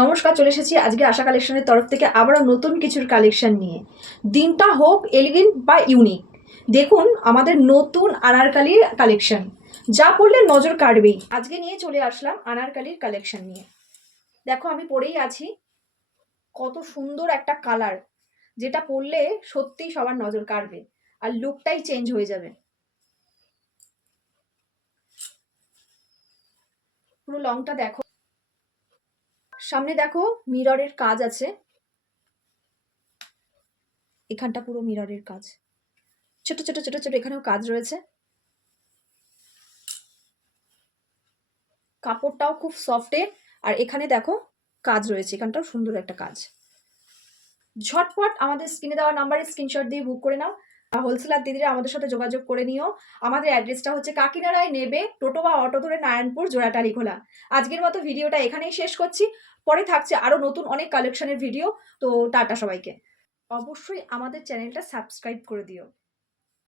নমস্কার, চলে এসেছি আজকে আশা কালেকশনের তরফ থেকে আবারও নতুন কিছুর কালেকশন নিয়ে। দিনটা হোক এলিগেন্ট বা ইউনিক। দেখুন আমাদের নতুন আনারকালির কালেকশন, যা পরলে নজর কাড়বেই। আজকে নিয়ে চলে আসলাম আনারকালির কালেকশন নিয়ে। দেখো আমি পরেই আছি, কত সুন্দর একটা কালার, যেটা পরলে সত্যিই সবার নজর কাড়বে আর লুকটাই চেঞ্জ হয়ে যাবে। পুরো লংটা দেখো, সামনে দেখো মিররের কাজ আছে, এখানটা পুরো মিররের কাজ, ছোট ছোট ছোট ছোট এখানেও কাজ রয়েছে। কাপড়টাও খুব সফটের, আর এখানে দেখো কাজ রয়েছে, এখানটাও সুন্দর একটা কাজ। ঝটপট আমাদের স্ক্রিনে দেওয়া নাম্বারে স্ক্রিনশট দিয়ে বুক করে নাও। হোলসেলার দিদিরা আমাদের সাথে যোগাযোগ করে নিও। আমাদের অ্যাড্রেসটা হচ্ছে কাকিনাড়ায়, নেবে টোটো বা অটো ধরে নারায়ণপুর জোড়াটালি খোলা। আজকের মতো ভিডিওটা এখানেই শেষ করছি, পরে থাকছে আরো নতুন অনেক কালেকশনের ভিডিও। তো টাটা সবাইকে। অবশ্যই আমাদের চ্যানেলটা সাবস্ক্রাইব করে দিও।